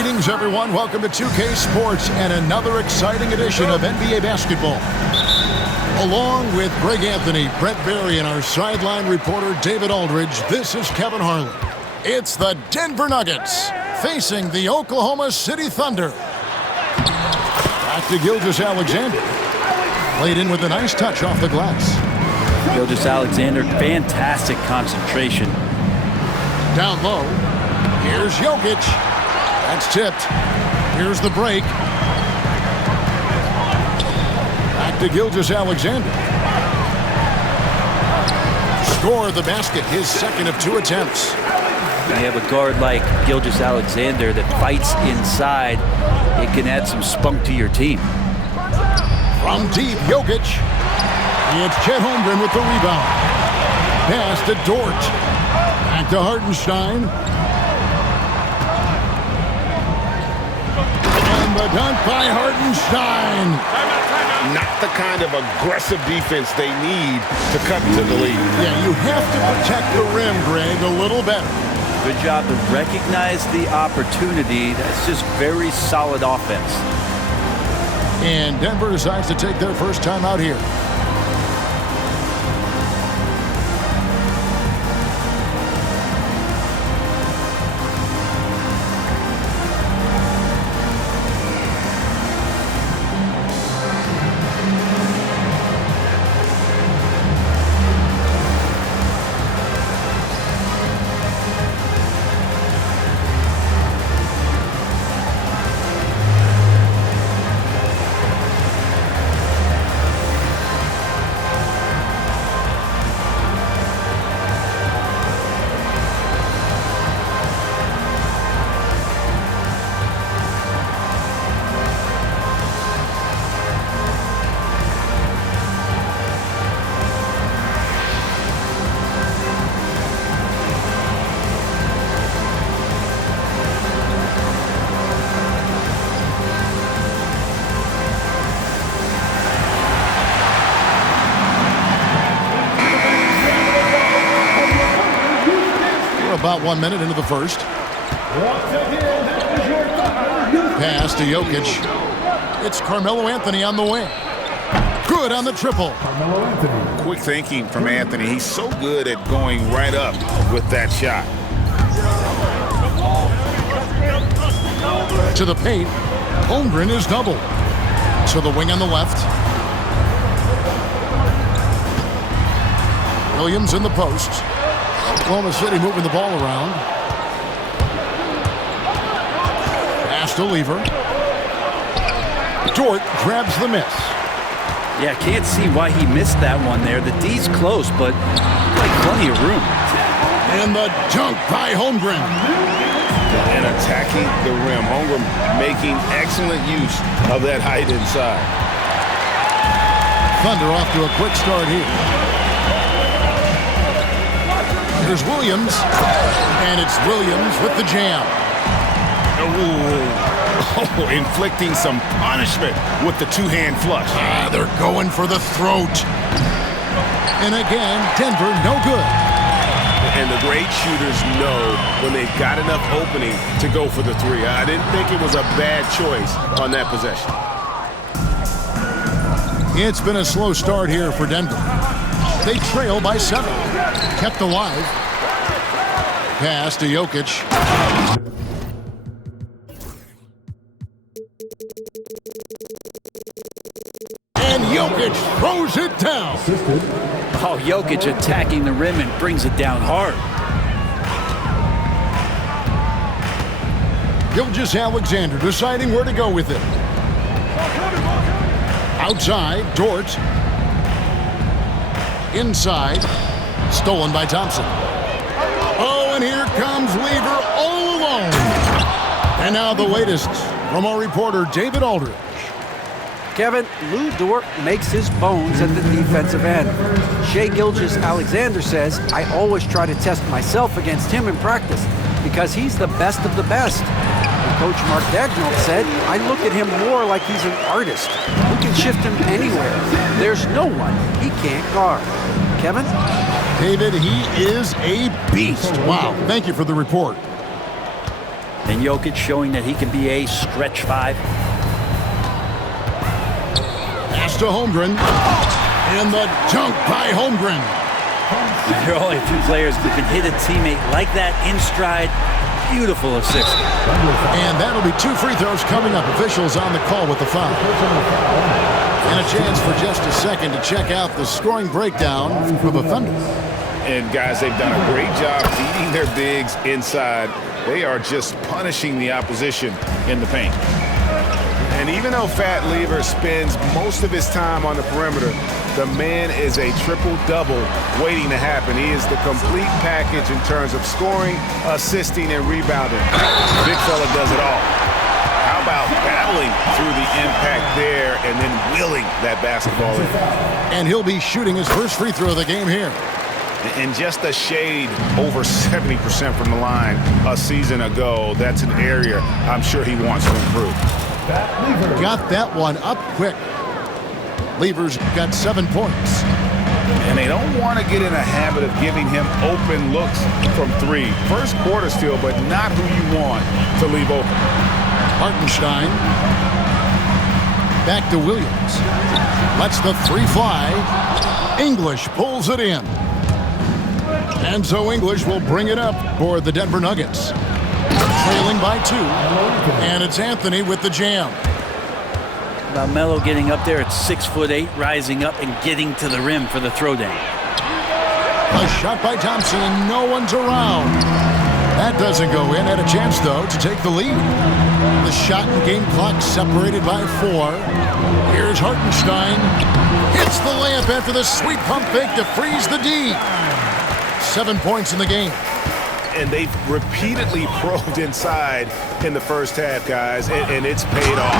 Greetings, everyone. Welcome to 2K Sports and another exciting edition of NBA basketball. Along with Greg Anthony, Brett Berry, and our sideline reporter David Aldridge, this is Kevin Harlan. It's the Denver Nuggets facing the Oklahoma City Thunder. Back to Gilgeous-Alexander. Played in with a nice touch off the glass. Gilgeous-Alexander, fantastic concentration. Down low. Here's Jokic. That's tipped. Here's the break. Back to Gilgeous-Alexander. Score the basket, his second of 2 attempts. When you have a guard like Gilgeous-Alexander that fights inside, it can add some spunk to your team. From deep, Jokic. It's Chet Holmgren with the rebound. Pass to Dort. Back to Hartenstein. And the dunk by Hartenstein. Not the kind of aggressive defense they need to cut to the lead. Yeah, you have to protect the rim, Greg, a little better. Good job to recognize the opportunity. That's just very solid offense. And Denver decides to take their first time out here. About 1 minute into the first. Pass to Jokic. It's Carmelo Anthony on the wing. Good on the triple. Carmelo Anthony. Quick thinking from Anthony. He's so good at going right up with that shot. To the paint. Holmgren is doubled. To the wing on the left. Williams in the post. Oklahoma City moving the ball around. Pass to Lever. Dort grabs the miss. Yeah, can't see why he missed that one there. The D's close, but like plenty of room. And the dunk by Holmgren. And attacking the rim. Holmgren making excellent use of that height inside. Thunder off to a quick start here. There's Williams, and it's Williams with the jam. Oh, inflicting some punishment with the two-hand flush. They're going for the throat. And again, Denver no good. And the great shooters know when they've got enough opening to go for the three. I didn't think it was a bad choice on that possession. It's been a slow start here for Denver. They trail by 7. Kept alive. Pass to Jokic. And Jokic throws it down. Oh, Jokic attacking the rim and brings it down hard. Gilgeous-Alexander deciding where to go with it. Outside, Dort. Inside, stolen by Thompson. Oh, and here comes Lever all alone. And now the latest from our reporter, David Aldridge. Kevin, Lou Dort makes his bones at the defensive end. Shai Gilgeous-Alexander says, I always try to test myself against him in practice because he's the best of the best. And Coach Mark Daigneault said, I look at him more like he's an artist who can shift him anywhere. There's no one he can't guard. Kevin? David, he is a beast. Wow. Thank you for the report. And Jokic showing that he can be a stretch 5. Pass to Holmgren. And the dunk by Holmgren. There are only a few players who can hit a teammate like that in stride. Beautiful assist. And that'll be 2 free throws coming up. Officials on the call with the foul. And a chance for just a second to check out the scoring breakdown for the Thunder. And guys, they've done a great job beating their bigs inside. They are just punishing the opposition in the paint. And even though Fat Lever spends most of his time on the perimeter, the man is a triple-double waiting to happen. He is the complete package in terms of scoring, assisting, and rebounding. Big fella does it all. How about battling through the impact there and then willing that basketball in? And he'll be shooting his first free throw of the game here. And just a shade over 70% from the line a season ago. That's an area I'm sure he wants to improve. Got that one up quick. Lever's got 7 points. And they don't want to get in a habit of giving him open looks from 3. First quarter still, but not who you want to leave open. Hartenstein. Back to Williams. Lets the 3 fly. English pulls it in. And so English will bring it up for the Denver Nuggets. Trailing by 2. And it's Anthony with the jam. Now Melo getting up there at 6'8", rising up and getting to the rim for the throwdown. A shot by Thompson and no one's around. That doesn't go in. Had a chance, though, to take the lead. The shot and game clock separated by 4. Here's Hartenstein. Hits the layup after the sweet pump fake to freeze the D. 7 points in the game. And they've repeatedly probed inside in the first half, guys, and it's paid off.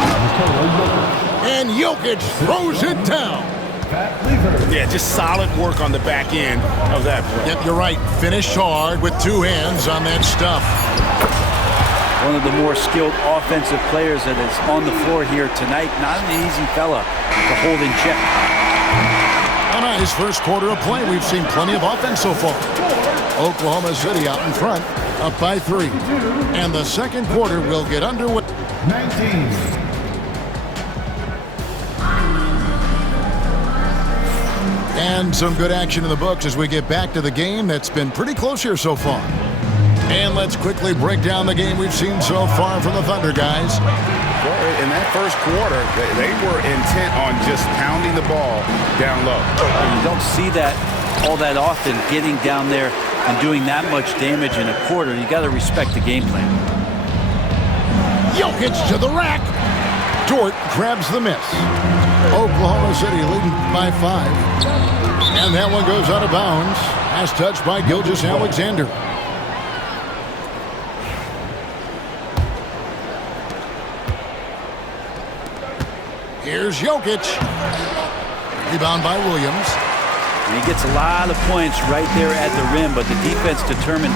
And Jokic throws it down. Yeah, just solid work on the back end of that play. Yep, you're right. Finished hard with 2 hands on that stuff. One of the more skilled offensive players that is on the floor here tonight. Not an easy fella to hold in check. On his first quarter of play, we've seen plenty of offense so far. Oklahoma City out in front, up by 3. And the second quarter will get underway. 19. And some good action in the books as we get back to the game that's been pretty close here so far. And let's quickly break down the game we've seen so far from the Thunder, guys. Well, in that first quarter, they were intent on just pounding the ball down low. You don't see that all that often, getting down there and doing that much damage in a quarter. You got to respect the game plan. Jokic to the rack. Dort grabs the miss. Oklahoma City leading by 5. And that one goes out of bounds. Pass touched by Gilgeous-Alexander. Here's Jokic. Rebound by Williams. And he gets a lot of points right there at the rim, but the defense determined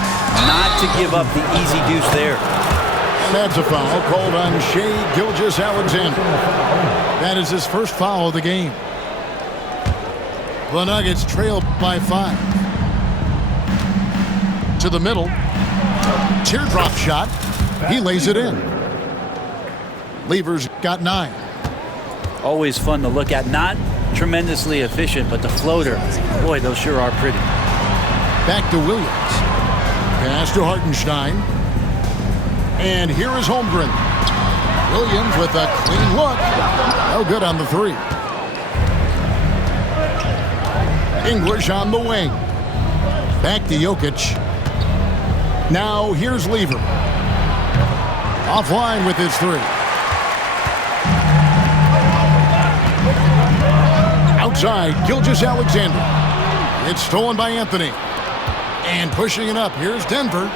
not to give up the easy deuce there. And that's a foul called on Shai Gilgeous-Alexander. That is his first foul of the game. The Nuggets trail by 5. To the middle. Teardrop shot. He lays it in. Lever's got 9. Always fun to look at. Not tremendously efficient, but the floater, boy, those sure are pretty. Back to Williams. Pass to Hartenstein. And here is Holmgren. Williams with a clean look. No good on the 3. English on the wing. Back to Jokic. Now here's Lever. Offline with his 3. Outside, Gilgeous-Alexander. It's stolen by Anthony. And pushing it up, here's Denver.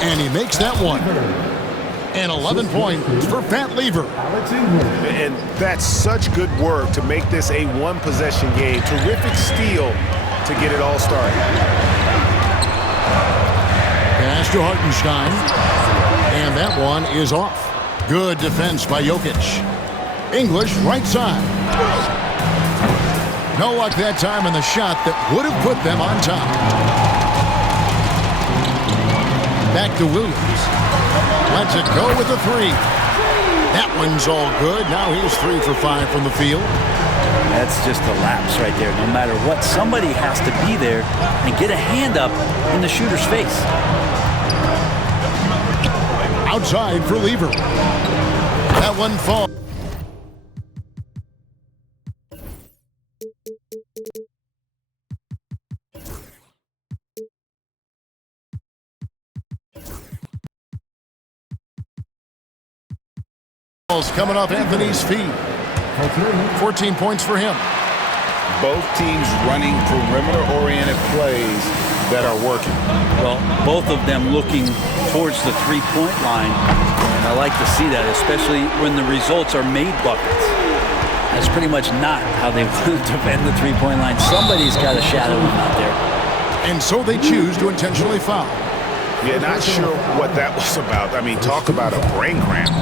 And he makes that one. And 11 points for Fat Lever. And that's such good work to make this a one-possession game. Terrific steal to get it all started. Pass to Hartenstein. And that one is off. Good defense by Jokic. English right side. No luck that time in the shot that would have put them on top. Back to Williams. Lets it go with the three. That one's all good. Now he's 3 for 5 from the field. That's just a lapse right there. No matter what, somebody has to be there and get a hand up in the shooter's face. Outside for Lever. That one falls. Coming off Anthony's feet. 14 points for him. Both teams running perimeter-oriented plays that are working. Well, both of them looking towards the three-point line. And I like to see that, especially when the results are made buckets. That's pretty much not how they want to defend the three-point line. Somebody's got to shadow him out there. And so they choose to intentionally foul. Yeah, not sure what that was about. I mean, talk about a brain cramp.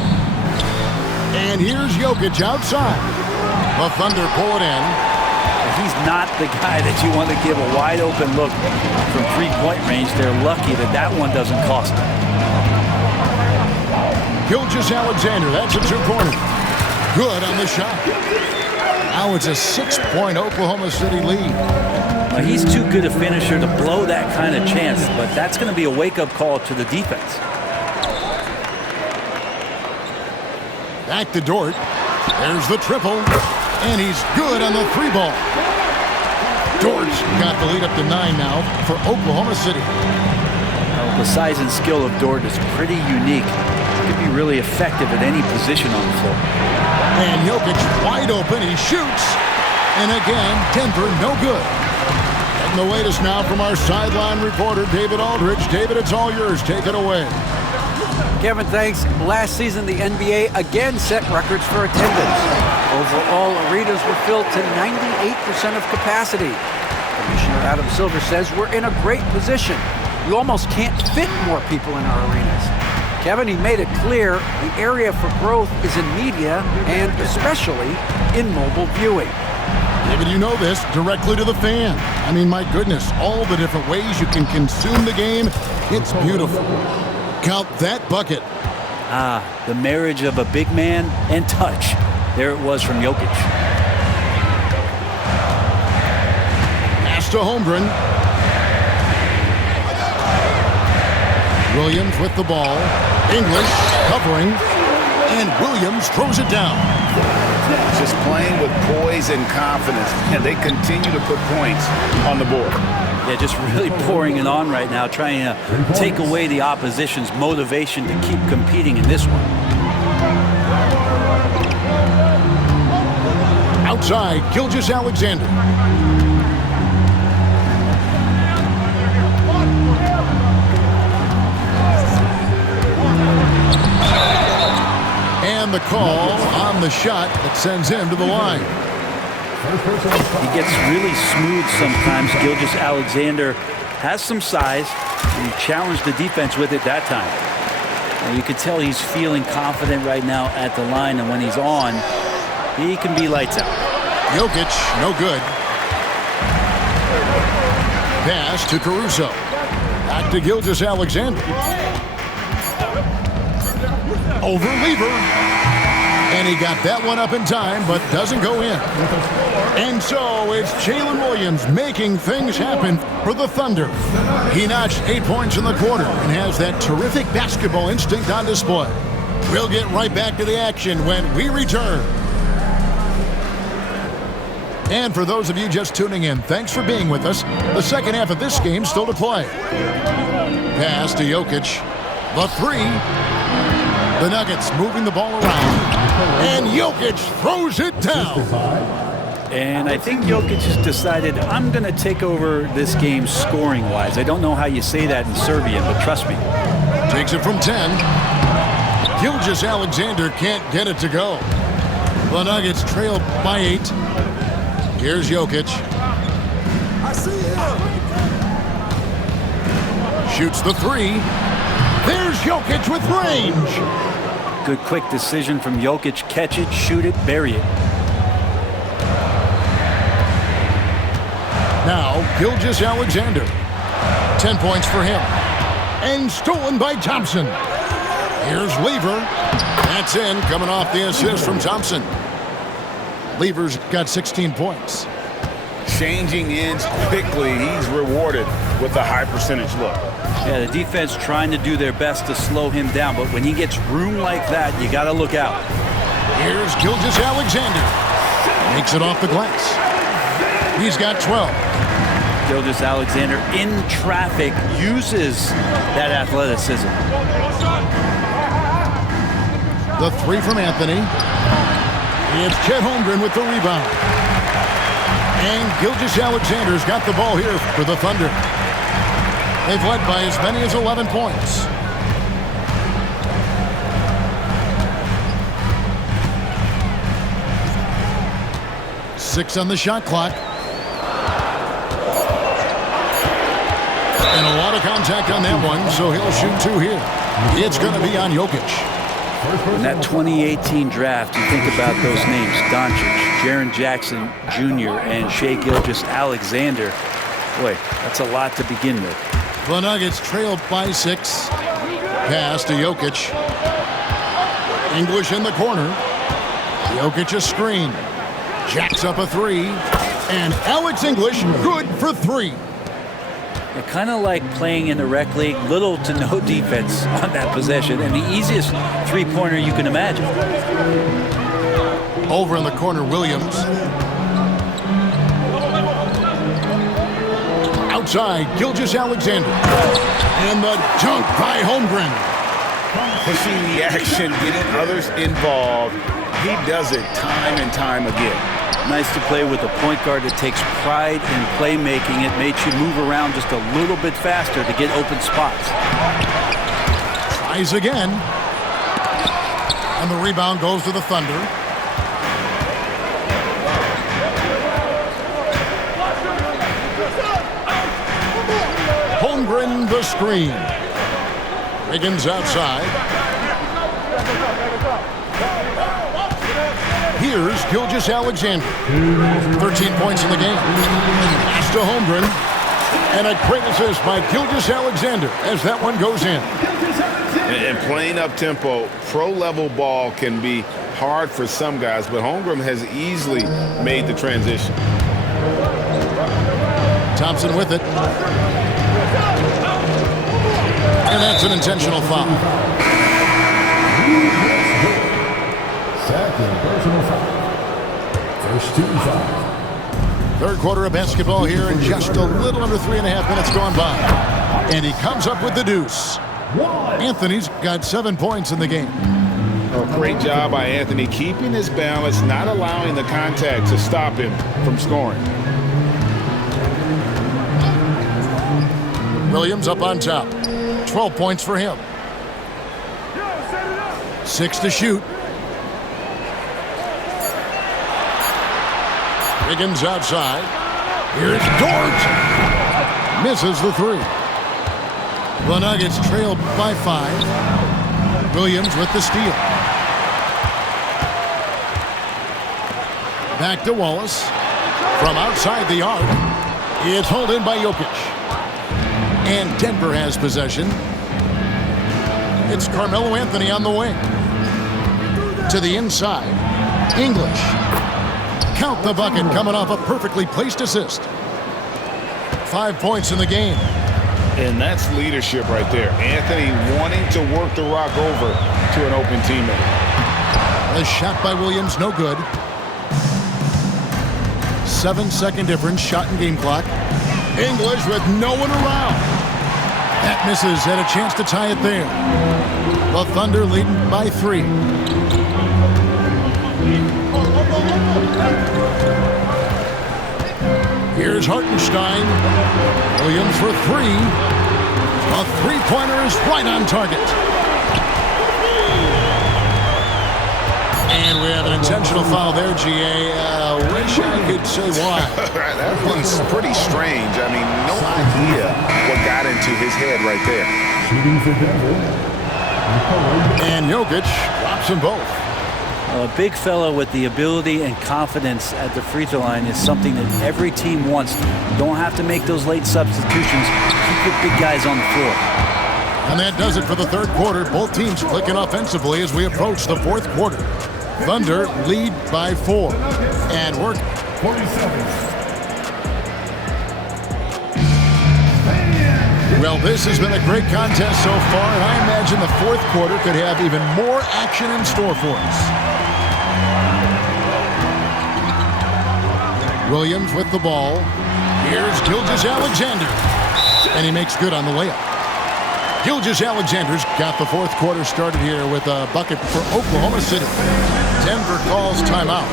And here's Jokic outside. The Thunder pull it in. He's not the guy that you want to give a wide-open look from three-point range. They're lucky that that one doesn't cost them. Gilgeous-Alexander, that's a two-pointer. Good on the shot. Now it's a 6-point Oklahoma City lead. Well, he's too good a finisher to blow that kind of chance, but that's going to be a wake-up call to the defense. Back to Dort. There's the triple. And he's good on the three ball. Dort's got the lead up to 9 now for Oklahoma City. Well, the size and skill of Dort is pretty unique. He could be really effective at any position on the floor. And Jokic wide open. He shoots. And again, Denver no good. And the latest now from our sideline reporter, David Aldridge. David, it's all yours. Take it away. Kevin, thanks. Last season, the NBA again set records for attendance. Overall, arenas were filled to 98% of capacity. Commissioner Adam Silver says we're in a great position. You almost can't fit more people in our arenas. Kevin, he made it clear the area for growth is in media and especially in mobile viewing. David, you know this, directly to the fan. I mean, my goodness, all the different ways you can consume the game. It's beautiful. Count that bucket. The marriage of a big man and touch. There it was from Jokic. Pass to Holmgren. Williams with the ball. English covering. And Williams throws it down. Just playing with poise and confidence, and they continue to put points on the board. Yeah, just really pouring it on right now, trying to take away the opposition's motivation to keep competing in this one. Outside, Gilgeous-Alexander. And the call on the shot that sends him to the line. He gets really smooth sometimes. Gilgeous-Alexander has some size, and he challenged the defense with it that time. And you could tell he's feeling confident right now at the line, and when he's on, he can be lights out. Jokic, no good. Pass to Caruso. Back to Gilgeous-Alexander. Over Lever. And he got that one up in time, but doesn't go in. And so it's Jalen Williams making things happen for the Thunder. He notched 8 points in the quarter and has that terrific basketball instinct on display. We'll get right back to the action when we return. And for those of you just tuning in, thanks for being with us. The second half of this game still to play. Pass to Jokic. The three. The Nuggets moving the ball around. And Jokic throws it down. And I think Jokic has decided, I'm going to take over this game scoring-wise. I don't know how you say that in Serbian, but trust me. Takes it from 10. Gilgeous-Alexander can't get it to go. The Nuggets trail by 8. Here's Jokic. Shoots the three. There's Jokic with range. Good quick decision from Jokic. Catch it, shoot it, bury it. Now, Gilgeous-Alexander. 10 points for him. And stolen by Thompson. Here's Lever. That's in, coming off the assist from Thompson. Lever's got 16 points. Changing ends quickly. He's rewarded with a high percentage look. Yeah, the defense trying to do their best to slow him down, but when he gets room like that, you got to look out. Here's Gilgeous-Alexander. Makes it off the glass. He's got 12. Gilgeous-Alexander in traffic uses that athleticism. The three from Anthony. It's Chet Holmgren with the rebound. And Gilgeous-Alexander's got the ball here for the Thunder. They've led by as many as 11 points. Six on the shot clock. And a lot of contact on that one, so he'll shoot two here. It's going to be on Jokic. In that 2018 draft, you think about those names, Doncic, Jaren Jackson Jr., and Shai Gilgeous-Alexander. Boy, that's a lot to begin with. The Nuggets trailed by 6. Pass to Jokic. English in the corner. Jokic a screen. Jacks up a three. And Alex English good for 3. They're kind of like playing in the rec league, little to no defense on that possession, and the easiest three-pointer you can imagine. Over in the corner, Williams. Outside, Gilgeous-Alexander. And the dunk by Holmgren. Pushing the action, getting others involved. He does it time and time again. Nice to play with a point guard that takes pride in playmaking. It makes you move around just a little bit faster to get open spots. Tries again. And the rebound goes to the Thunder. Holmgren the screen. Wiggins outside. Here's Gilgeous-Alexander. 13 points in the game. Pass to Holmgren. And a great assist by Gilgeous-Alexander as that one goes in. And playing up-tempo, pro-level ball can be hard for some guys, but Holmgren has easily made the transition. Thompson with it. And that's an intentional foul. Second personal foul. First team foul. Third quarter of basketball here, and just a little under 3.5 minutes gone by. And he comes up with the deuce. Anthony's got 7 points in the game. Oh, great job by Anthony, keeping his balance, not allowing the contact to stop him from scoring. Williams up on top. 12 points for him. 6 to shoot. Wiggins outside. Here's Dort. Misses the 3. The Nuggets trailed by 5. Williams with the steal. Back to Wallace. From outside the arc. It's hauled in by Jokic. And Denver has possession. It's Carmelo Anthony on the wing. To the inside. English. Count the bucket coming off a perfectly placed assist. 5 points in the game. And that's leadership right there. Anthony wanting to work the rock over to an open teammate. A shot by Williams, no good. 7-second difference, shot and game clock. English with no one around. That misses, had a chance to tie it there. The Thunder leading by 3. Here's Hartenstein. Williams for 3. A three-pointer is right on target. And we have an intentional foul there, G.A. Wish I could say why. That one's pretty strange. I mean, no idea what got into his head right there. Shooting for Denver. And Jokic drops them both. A big fella with the ability and confidence at the free throw line is something that every team wants. Don't have to make those late substitutions. Keep the big guys on the floor. And that does it for the third quarter. Both teams clicking offensively as we approach the fourth quarter. Thunder lead by 4. And work. 47. Well, this has been a great contest so far, and I imagine the fourth quarter could have even more action in store for us. Williams with the ball. Here's Gilgeous-Alexander. And he makes good on the layup. Gilgeous-Alexander's got the fourth quarter started here with a bucket for Oklahoma City. Denver calls timeout.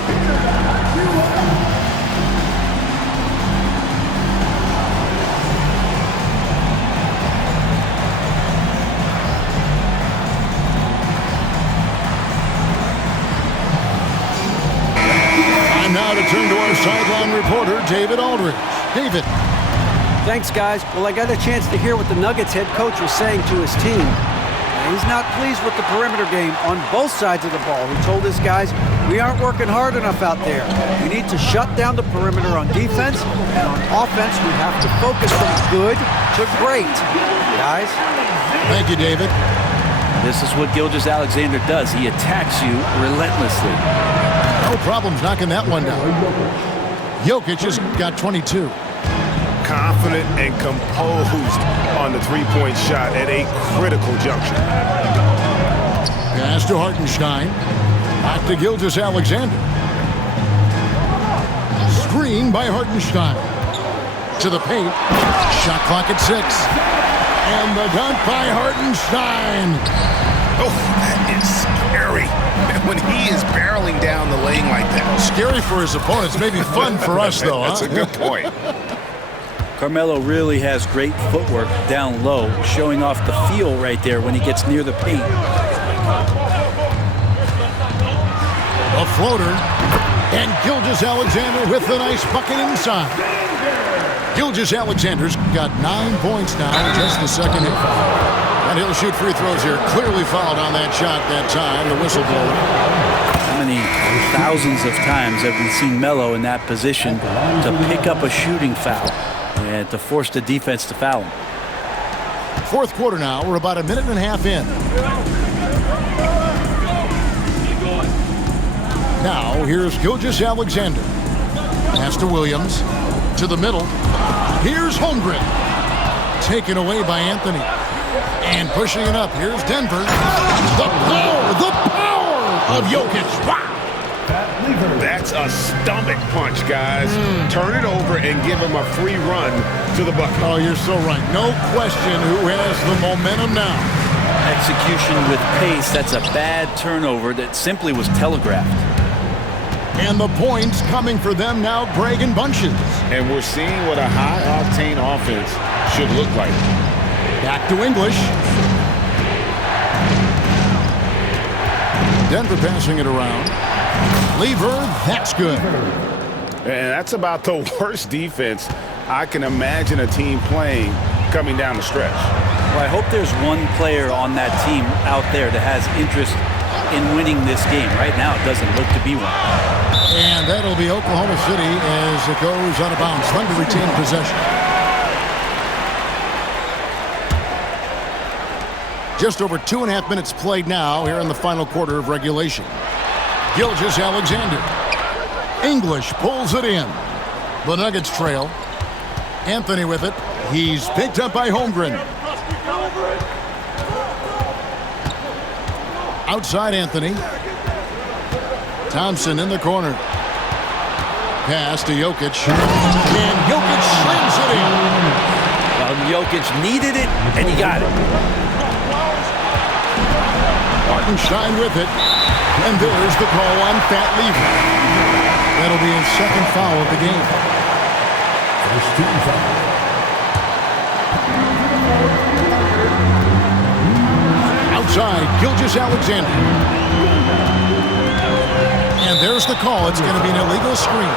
Now to turn to our sideline reporter, David Aldridge. David. Thanks, guys. Well, I got a chance to hear what the Nuggets head coach was saying to his team. He's not pleased with the perimeter game on both sides of the ball. He told his guys, we aren't working hard enough out there. We need to shut down the perimeter on defense, and on offense, we have to focus from good to great. Guys? Thank you, David. This is what Gilgeous-Alexander does. He attacks you relentlessly. No problems knocking that one down. Jokic has got 22. Confident and composed on the three-point shot at a critical juncture. Pass to Hartenstein. Back to Gilgeous-Alexander. Screen by Hartenstein. To the paint. Shot clock at 6. And the dunk by Hartenstein. Oh, that is scary. When he is barreling down the lane like that. Scary for his opponents. Maybe fun for us, though, That's huh? a good point. Carmelo really has great footwork down low, showing off the feel right there when he gets near the paint. A floater. And Gilgeous-Alexander with a nice bucket inside. Gilgeous-Alexander's got 9 points now in just the second half. And he'll shoot free throws here. Clearly fouled on that shot that time, the whistleblower. How many thousands of times have we seen Melo in that position to pick up a shooting foul and to force the defense to foul him? Fourth quarter now. We're about a minute and a half in. Now, here's Gilgeous-Alexander. Pass to Williams. To the middle. Here's Holmgren. Taken away by Anthony. And pushing it up. Here's Denver. The power of Jokic. Wow. That's a stomach punch, guys. Turn it over and give him a free run to the bucket. Oh, you're so right. No question who has the momentum now. Execution with pace. That's a bad turnover that simply was telegraphed. And the points coming for them now, Greg, in bunches. And we're seeing what a high-octane offense should look like. Back to English. Denver passing it around. Lever, that's good. And that's about the worst defense I can imagine a team playing coming down the stretch. Well, I hope there's one player on that team out there that has interest in winning this game. Right now, it doesn't look to be one. And that'll be Oklahoma City as it goes out of bounds. Thunder retain possession. Just over 2.5 minutes played now here in the final quarter of regulation. Gilgeous-Alexander. English pulls it in. The Nuggets trail. Anthony with it. He's picked up by Holmgren. Outside Anthony. Thompson in the corner. Pass to Jokic. And Jokic slams it in. Well, Jokic needed it, and he got it. Hartenstein with it. And there's the call on Fat Lever. That'll be his second foul of the game. First team foul. Outside, Gilgeous-Alexander. And there's the call. It's going to be an illegal screen.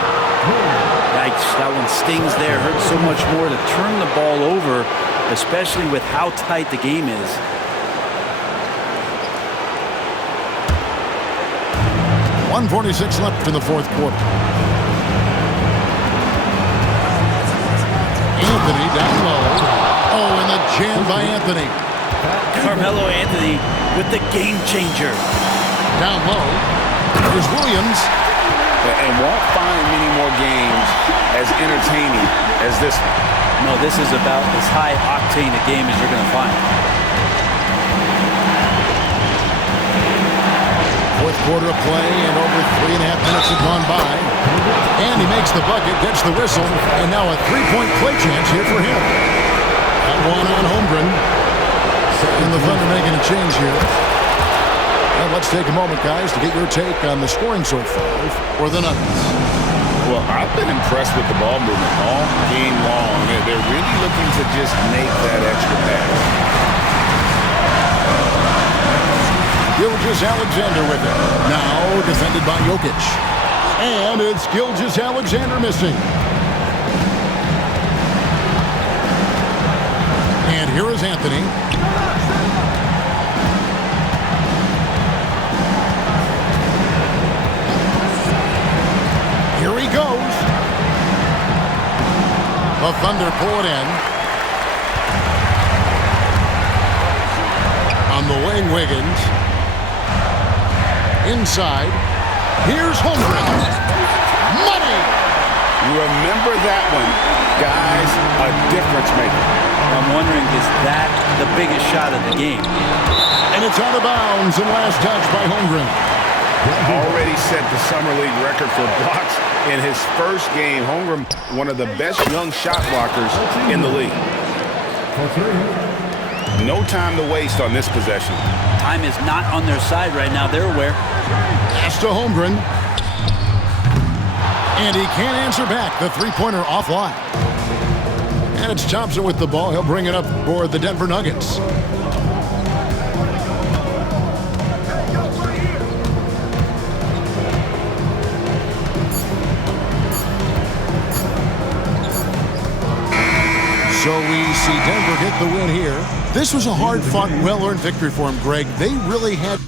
Yikes, that one stings there. Hurts so much more to turn the ball over, especially with how tight the game is. .146 left in the fourth quarter. Anthony down low. Oh, and the jam by Anthony. Carmelo Anthony with the game changer. Down low. Here's Williams. And won't find many more games as entertaining as this one. No, this is about as high octane a game as you're going to find. Fourth quarter of play, and over 3.5 minutes have gone by. And he makes the bucket, gets the whistle, and now a three-point play chance here for him. That one on Holmgren. And the Thunder making a change here. And let's take a moment, guys, to get your take on the scoring so far for the Nuggets. Well, I've been impressed with the ball movement all game long. They're really looking to just make that extra pass. Gilgeous-Alexander with it. Now defended by Jokic. And it's Gilgeous-Alexander missing. And here is Anthony. Here he goes. The Thunder pull it in. On the wing, Wiggins. Inside. Here's Holmgren. Money! Remember that one. Guys, a difference maker. I'm wondering, is that the biggest shot of the game? And it's out of bounds and last touch by Holmgren. Already set the Summer League record for blocks in his first game. Holmgren, one of the best young shot blockers in the league. No time to waste on this possession. Time is not on their side right now. They're aware. Pass to Holmgren. And he can't answer back. The three-pointer offline. And it's Thompson with the ball. He'll bring it up for the Denver Nuggets. So we see Denver get the win here. This was a hard-fought, well-earned victory for him, Greg. They really had...